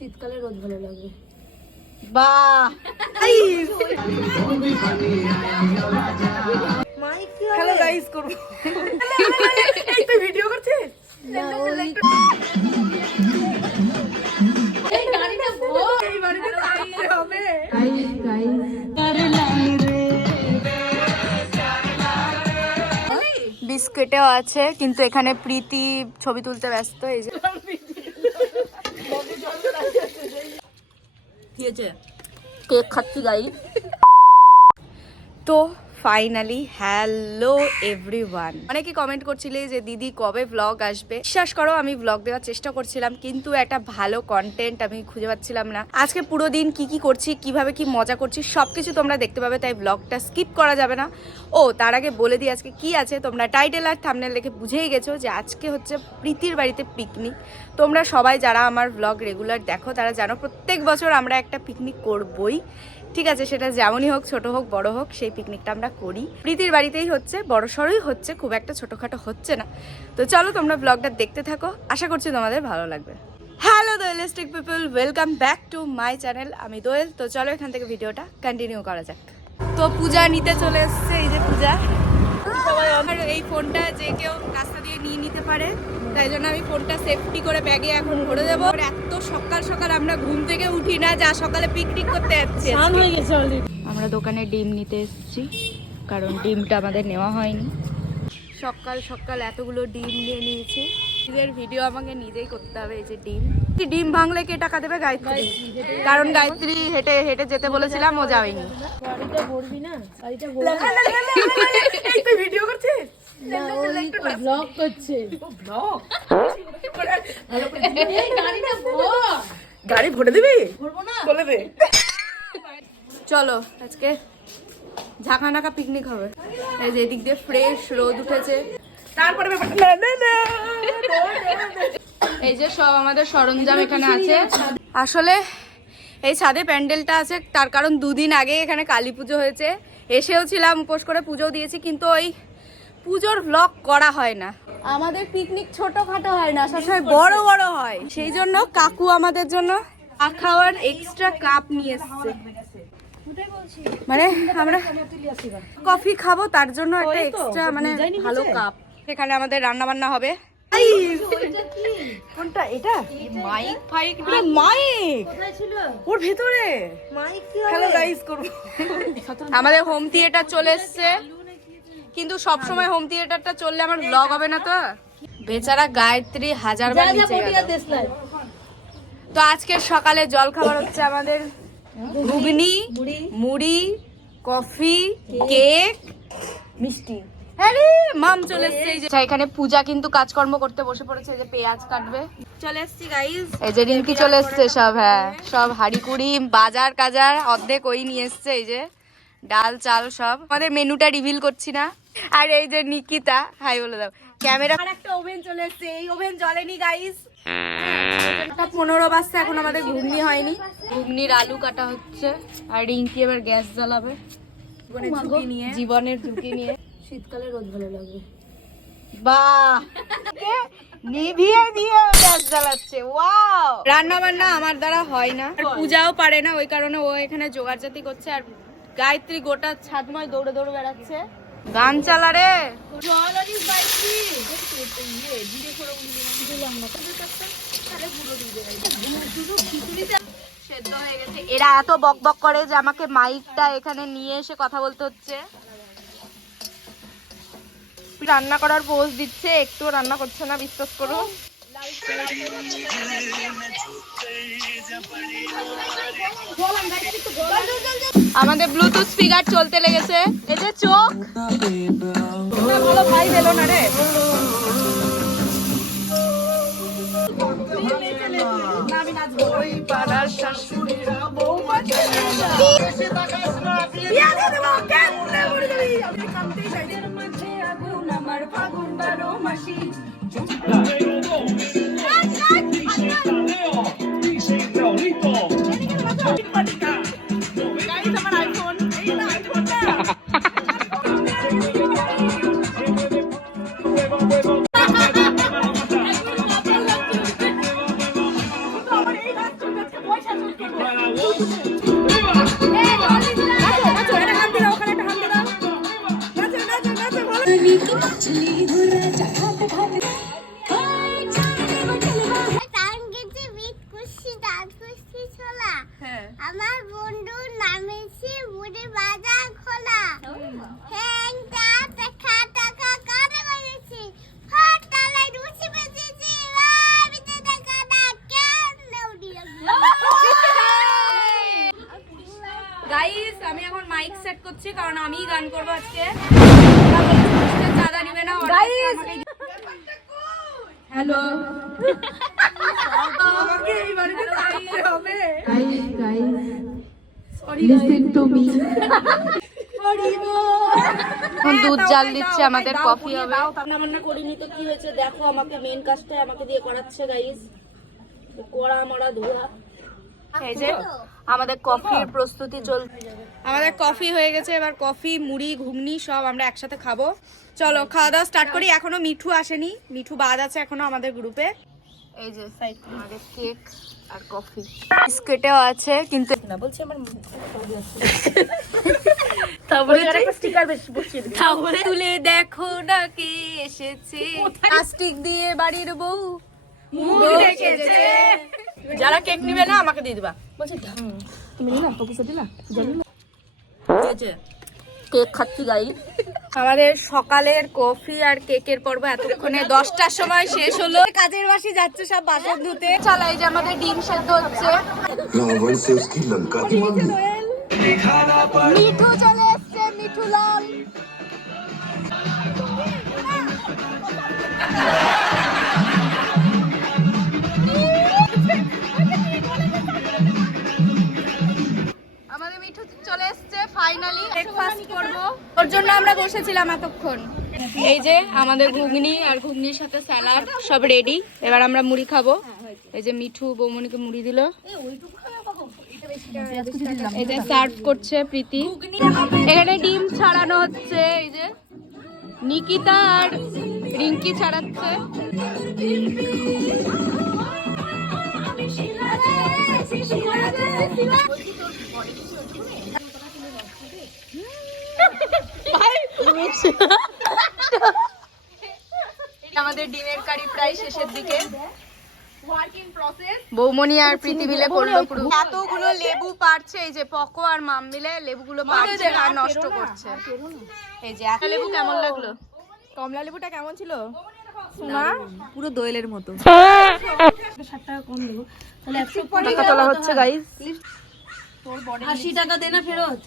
শীতকালে রোদ ভালো লাগবে। বাহ হ্যালো গাইস করব। এই তুই ভিডিও করছিস? এই গাড়িটা ভোর এই বাড়িতে থাকতে হবে। বিস্কুটেও আছে, কিন্তু এখানে প্রীতি ছবি তুলতে ব্যস্ত। এই যে কেক খাচ্ছি গাই। তো ফাইনালি হ্যালো এভরিওয়ান, অনেকে কমেন্ট করছিলে যে দিদি কবে ব্লগ আসবে। বিশ্বাস করো আমি ব্লগ দেওয়ার চেষ্টা করছিলাম, কিন্তু একটা ভালো কন্টেন্ট আমি খুঁজে পাচ্ছিলাম না। আজকে পুরো দিন কি কি করছি, কিভাবে কি মজা করছি সবকিছু তোমরা দেখতে পাবে, তাই ব্লগটা স্কিপ করা যাবে না। ও তার আগে বলে দিই আজকে কি আছে। তোমরা টাইটেল আর থাম্বনেল দেখে বুঝেই গেছো যে আজকে হচ্ছে প্রীতির বাড়িতে পিকনিক। তোমরা সবাই যারা আমার ব্লগ রেগুলার দেখো তারা জানো প্রত্যেক বছর আমরা একটা পিকনিক করবই, ঠিক আছে? সেটা যেমনই হোক, ছোট হোক বড় হোক, সেই পিকনিকটা আমরা করি। প্রীতির বাড়িতেই হচ্ছে, বড় সড়ই হচ্ছে, খুব একটা ছোটোখাটো হচ্ছে না। তো চলো তোমরা ব্লগটা দেখতে থাকো, আশা করছি তোমাদের ভালো লাগবে। Hello doelistic people, welcome back to my channel. আমি দোয়েল। তো চলো এখান থেকে ভিডিওটা কন্টিনিউ করা যাক। তো পূজা নিতে চলে এসছে, এই যে পূজা। আমার এই ফোনটা যে কেউ রাস্তা দিয়ে নিয়ে নিতে পারে, তাই জন্য আমি ফোনটা সেফটি করে ব্যাগে এখন ভরে দেবো। এত সকাল সকাল আমরা ঘুম থেকে উঠি না, যা সকালে পিকনিক করতে যাচ্ছি। আমরা দোকানে ডিম নিতে এসেছি, কারণ ডিমটা আমাদের নেওয়া হয়নি। সকাল সকাল এতগুলো ডিম নিয়ে নিয়েছি। নিজের ভিডিও আমাকে নিজেই করতে হবে। এই যে ডিম, ডিম ভাঙলে কে টাকা দেবে? গায়ত্রী, কারণ গায়ত্রী হেঁটে হেঁটে যেতে বলেছিলাম, ও যায়নি। গাড়িটা ভরবি না, গাড়িটা ভরবি। এই তুই ভিডিও করছিস? না ও ব্লগ করছে। ও ব্লগ এই গাড়িটা ভর। গাড়ি ভরে দিবি? ভরবো না, বলে দে। চলো আজকে ঝাঁকানাকা পিকনিক হবে। এই যে এদিক দিয়ে ফ্রেশ রোদ উঠেছে। তারপরে এই যে সব আমাদের সরঞ্জাম এখানে আছে। আসলে এই ছাদে প্যান্ডেলটা আছে তার কারণ দুদিন আগে এখানে কালী পুজো হয়েছে, এসেও ছিলাম, উপোস করে পুজোও দিয়েছি, কিন্তু ওই পুজোর ব্লগ করা হয় না। আমাদের পিকনিক ছোটখাটো হয় না, সবসময় বড় বড় হয়। সেই জন্য কাকু আমাদের জন্য খাওয়ার এক্সট্রা কাপ নিয়ে এসছে। মানে আমরা কফি খাবো, তার জন্য একটা এক্সট্রা মানে ভালো কাপ। এখানে আমাদের রান্না বান্না হবে। কোনটা এটা? মাইক ফাইক মাইক কোথায় ছিল? ওর ভিতরে মাইক কি হবে? হ্যালো গাইস করব। আমাদের হোম থিয়েটার চলে এসছে, কিন্তু সব সময় হোম থিয়েটারটা চললে আমার ব্লগ হবে না। তো বেচারা গায়ত্রী হাজারবার নিচে গেল। তো আজকের সকালে জল খাবার হচ্ছে আমাদের ঘুগনি, মুড়ি, কফি, কেক, মিষ্টি। আরে মাম চলে এসছে। এই যে এখানে পূজা কিন্তু কাজকর্ম করতে বসে পড়েছে, যে পেঁয়াজ কাটবে। চলে এসছি গাইস। এই যে রিঙ্কি চলে এসছে সব। হ্যাঁ, সব হাড়িকুড়ি বাজার কাজার অর্ধেক ওই নিয়ে এসছে। এই যে ডাল চাল সব। আমাদের মেনুটা রিভিল করছি না। আর এই যে নিকিতা, হাই বলে দাও। ক্যামেরা। আর একটা ওভেন চলে এসছে, এই ওভেন জ্বলেনি গাইস। 15 বাজছে, এখন আমাদের ঘুগনি হয়নি। ঘুগনির আলু কাটা হচ্ছে, আর রিঙ্কি এবার গ্যাস জ্বালাবে জীবনের ঝুঁকি নিয়ে। শীতকালে রোদ ভালো লাগবে। বাহ, নিভিয়ে দিয়ে গ্যাস জ্বালাচ্ছে। ওয়াও! রান্না বান্না আমার দ্বারা হয় না, আর পূজাও পারে না, ওই কারণে ও এখানে জোগাড়জাতি করছে। আর গায়ত্রী গোটা ছাদময় দৌড়ে দৌড়ে বেড়াচ্ছে। গান চালা রে। সেদ্ধ হয়ে গেছে। এরা এত বক বক করে যে আমাকে মাইকটা এখানে নিয়ে এসে কথা বলতে হচ্ছে। রান্না করার পোজ দিচ্ছে, একটু রান্না করছে না, বিশ্বাস করো। আমাদের ব্লুটুথ স্পিকার চলতে লেগেছে। এই যে চোখ ভালো ভাই বেলো না রে। আমার বন্ধুর নাম এসে বুড়ি বাজার খোলা হ্যাংটা টাকা টাকা কানে করেছি ফাটালে রুচি বেঁচেছি রাবিতে টাকা না কেন নেউডি গাইস আমি এখন মাইক সেট করছি কারণ আমিই গান করবো আজকে চাঁদা নিবে না গাইস হ্যালো আমাকে এই বাড়িতে থাকতে হবে লিসেন টু মি এখন দুধ জাল দিচ্ছে আমাদের কফি হবে রান্না করিনি তো কি হয়েছে দেখো আমাকে মেন কাজটা আমাকে দিয়ে করাচ্ছে গাইস কড়া মারা ধোয়া এই যে আমাদের কফির প্রস্তুতি চলছে আমাদের কফি হয়ে গেছে এবার কফি মুড়ি ঘুগনি সব আমরা একসাথে খাবো চলো খাওয়া দাওয়া স্টার্ট করি এখনো মিঠু আসেনি মিঠু বাদ আছে এখনো আমাদের গ্রুপে এই যে আমাদের কেক আর কফি বিস্কুটও আছে কিন্তু না বলছি আমার তারপরে একটা স্টিকার বসিয়ে দিই তারপরে তুলে দেখো না কে এসেছে প্লাস্টিক দিয়ে বাড়ির বউ মুখ দেখেছে যারা কেক নিবে না আমাকে দিয়ে দিবা বলছি তুমি নিলা তোকে দিলা জানি না কেক খাচ্ছি গাই আমাদের সকালের কফি আর কেকের পর্ব এতক্ষণে 10টার সময় শেষ হলো কাজের বাসি যাচ্ছে সব বাসন ধুতে চালাই যে আমাদের ডিম সেদ্ধ হচ্ছে रावण से उसकी लंका की मांगी মিঠু চলে এসেছে মিঠু লাল আমাদের মিঠু চলে এসেছে ফাইনালি ব্রেকফাস্ট করব ওর জন্য আমরা বসেছিলাম এতক্ষণ এই যে আমাদের ঘুগনি আর ঘুগনির সাথে স্যালাড সব রেডি এবার আমরা মুড়ি খাবো এই যে মিঠু বৌমনিকে মুড়ি দিল এই যে সার্ভ করছে প্রীতি এখানে ডিম ছাড়ানো হচ্ছে এই যে নিকিতা আর রিঙ্কি ছাড়াচ্ছে আমাদের ডিমের কারি প্রায় শেষের দিকে বৌমনি আর প্রীতি মিলে করলো পুরো এতগুলো লেবু পারছে এই যে পকো আর মাম মিলে লেবুগুলো পারছে আর নষ্ট করছে এই যে এত লেবু কেমন লাগলো কমলা লেবুটা কেমন ছিল পুরো দোয়েলের মতো 60 টাকা কম দেবো তাহলে 100 টাকা তোলা হচ্ছে গাইস 80 টাকা দে না ফেরত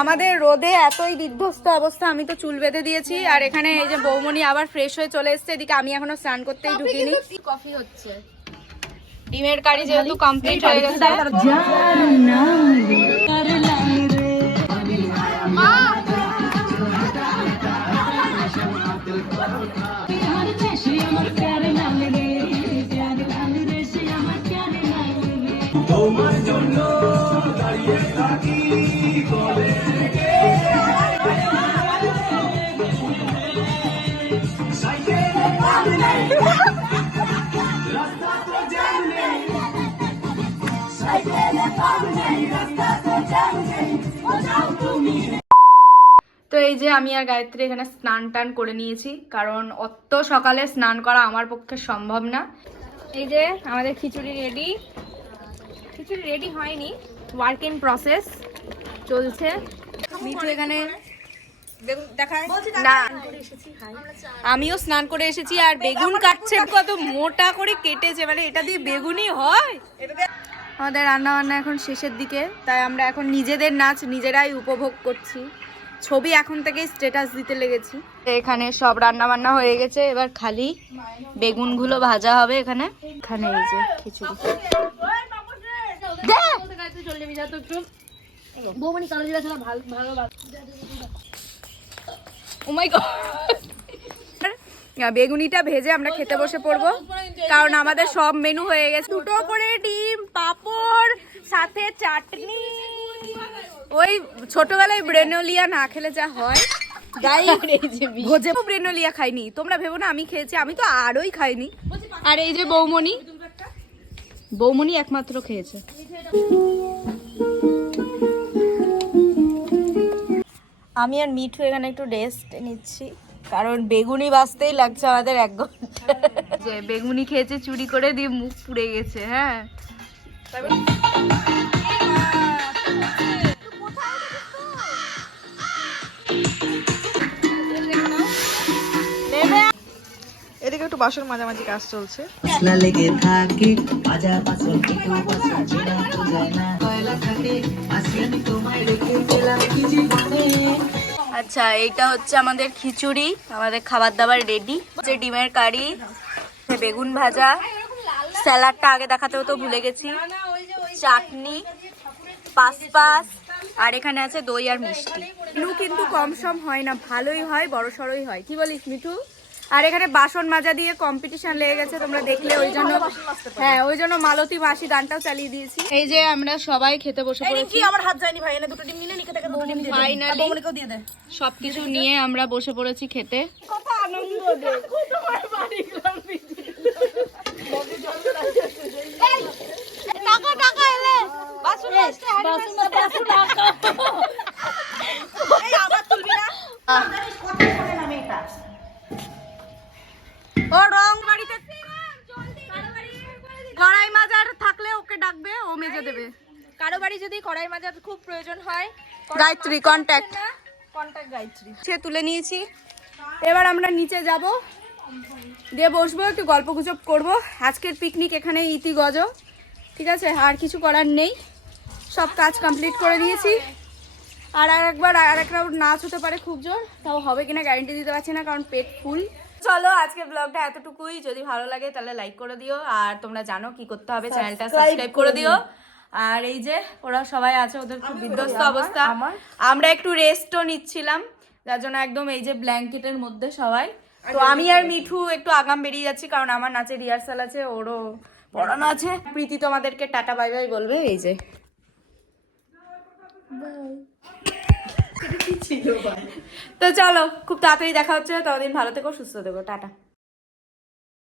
আমাদের রোদে এতই বিধ্বস্ত অবস্থা আমি তো চুল বেঁধে দিয়েছি আর এখানে এই যে বৌমনি আবার ফ্রেশ হয়ে চলে এসেছে এদিকে আমি এখনো স্নান করতেই ঢুকিনি কফি হচ্ছে ডিমের কারি যেহেতু কমপ্লিট হয়ে গেছে তো এই যে আমি আর গায়ত্রী এখানে স্নান টান করে নিয়েছি কারণ অত সকালে স্নান করা আমার পক্ষে সম্ভব না এই যে আমাদের খিচুড়ি রেডি হয়নি ওয়ার্ক ইন প্রসেস চলছে মিঠু এখানে না আমিও স্নান করে এসেছি আর বেগুন কাটছে কত মোটা করে কেটেছে মানে এটা দিয়ে বেগুনই হয় আমাদের রান্না বান্না এখন শেষের দিকে তাই আমরা এখন নিজেদের নাচ নিজেরাই উপভোগ করছি ছবি এখন থেকে স্ট্যাটাস দিতে লেগেছি এখানে সব রান্না বান্না হয়ে গেছে এবার খালি বেগুনগুলো ভাজা হবে এখানে এখানে এই যে খিচুড়ি বৌমনি কালো জিরা ছাড়া ভালো ও মাই গড বেগুনিটা ভেজে আমরা খেতে বসে পড়বো কারণ আমাদের সব মেনু হয়ে গেছে দুটো করে ডিম পাপড় সাথে চাটনি ওই ছোটবেলায় ব্রেনোলিয়া না খেলে যা হয় ভোজে ব্রেনোলিয়া খাইনি তোমরা ভেবো না আমি খেয়েছি আমি তো আরোই খাইনি আর এই যে বৌমনি বৌমনি একমাত্র খেয়েছে। আমি আর মিঠু এখানে একটু রেস্ট নিচ্ছি, কারণ বেগুনি বাজতেই লাগছে আমাদের 1 ঘন্টা। যে বেগুনি খেয়েছে চুরি করে, দিয়ে মুখ পুড়ে গেছে। হ্যাঁ, এদিকে একটু বাসন মাঝামাঝি কাজ চলছে। লেগে থাকে ভাজা বাসন কিছু বাসন চেনা তো যায় না কয়লা থাকে আসেন তোমায় রেখে গেলাম কি জীবনে। আচ্ছা, এইটা হচ্ছে আমাদের খিচুড়ি, আমাদের খাবার দাবার রেডি। হচ্ছে ডিমের কারি, বেগুন ভাজা, স্যালাডটা আগে দেখাতেও তো ভুলে গেছি, চাটনি, পাসপাস, আর এখানে আছে দই আর মিষ্টি। মেনু কিন্তু কম সম হয় না, ভালোই হয়, বড় সড়ই হয়। কি বলিস মিঠু? আর এখানে বাসন মাজা দিয়ে কম্পিটিশন লেগে গেছে, তোমরা দেখলে। ওই জন্য হ্যাঁ, ওই জন্য মালতী মাসি গানটাও চালিয়ে দিয়েছি। এই যে আমরা সবাই খেতে বসে পড়েছি। আমার হাত যায়নি ভাই, এনে দুটো ডিম নিলে নিকে থেকে দুটো ডিম দিয়ে দে। ফাইনালি বৌমনিকেও দিয়ে দে। সবকিছু নিয়ে আমরা বসে পড়েছি খেতে। কত আনন্দ দে, তোমার বাড়ি গেলাম। টাকা টাকা এলে বাসন এই আবার তুলবি না। ও রং বাড়িতে কড়াই মাজার থাকলে ওকে ডাকবে, ও মেজে দেবে। কারো বাড়ি যদি কড়াই মাজার খুব প্রয়োজন হয়, গায়ত্রী কন্ট্যাক্ট গায়ত্রী। সে তুলে নিয়েছি। এবার আমরা নিচে যাব, দিয়ে বসবো, একটু গল্প গুজব করবো। আজকের পিকনিক এখানে ইতি গজ, ঠিক আছে? আর কিছু করার নেই, সব কাজ কমপ্লিট করে দিয়েছি। আর একবার আরেক রাউন্ড নাচ হতে পারে খুব জোর, তাও হবে কিনা গ্যারান্টি দিতে পারছি না, কারণ পেট ফুল। চলো, আজকে ব্লগটা এতটুকুই। যদি ভালো লাগে তাহলে লাইক করে দিও, আর তোমরা জানো কি করতে হবে, চ্যানেলটা সাবস্ক্রাইব করে দিও। আর এই যে ওরা সবাই আছে, ওদের খুব বিধ্বস্ত অবস্থা। আমরা একটু রেস্টও নিচ্ছিলাম, যার জন্য একদম এই যে ব্ল্যাঙ্কেটের মধ্যে সবাই। তো আমি আর মিঠু একটু আগাম বেরিয়ে যাচ্ছি, কারণ আমার নাচের রিহার্সাল আছে, ওরও পড়ানো আছে। প্রীতি তোমাদেরকে টাটা বাই বাই বলবে। এই যে তো চলো, খুব তাড়াতাড়ি দেখা হচ্ছে। ততদিন ভালো থেকো, সুস্থ থেকো, টাটা।